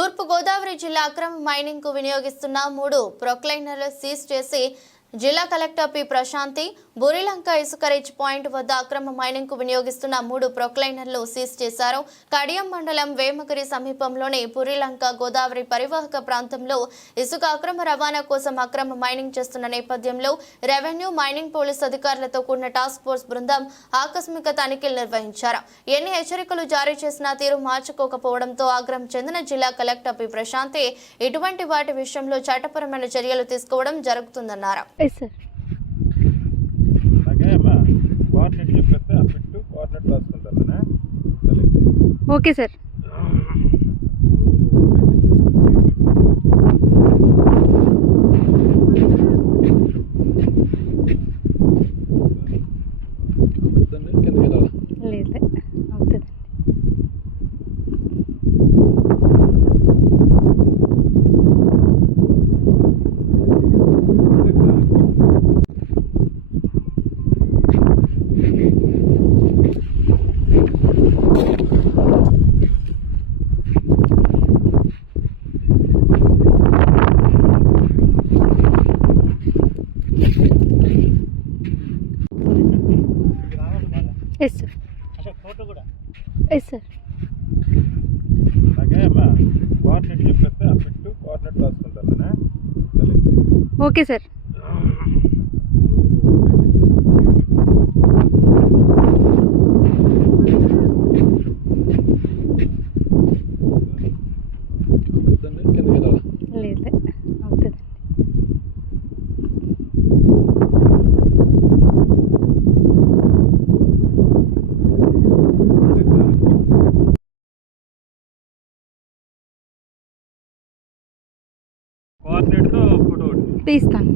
తూర్పు గోదావరి జిల్లా అక్రమ మైనింగ్ కు వినియోగిస్తున్న 3 ప్రొక్లైనర్లు సీజ్ చేసి జిల్లా కలెక్టర్ పి ప్రశాంతి బురిలంక ఇసుక రిచ్ పాయింట్ వద్ద అక్రమ మైనింగ్ కు వినియోగిస్తున్న 3 ప్రొక్లైనర్లు సీజ్ చేశారు. కడియం మండలం వేమగిరి సమీపంలోని బురిలంక గోదావరి పరివాహక ప్రాంతంలో ఇసుక అక్రమ రవాణా కోసం అక్రమ మైనింగ్ చేస్తున్న నేపథ్యంలో రెవెన్యూ మైనింగ్ పోలీస్ అధికారులతో కూడిన టాస్క్ ఫోర్స్ బృందం ఆకస్మిక తనిఖీలు నిర్వహించారు. ఎన్ని హెచ్చరికలు జారీ చేసినా తీరు మార్చుకోకపోవడంతో ఆగ్రహం చెందిన జిల్లా కలెక్టర్ పి ప్రశాంతి ఇటువంటి వాటి విషయంలో చట్టపరమైన చర్యలు తీసుకోవడం జరుగుతుందన్నారు. Okay sir. లేదు అవుతుంది. Yes sir. Yes sir. Okay sir. లేదు అవుతుంది. తీస్తాను.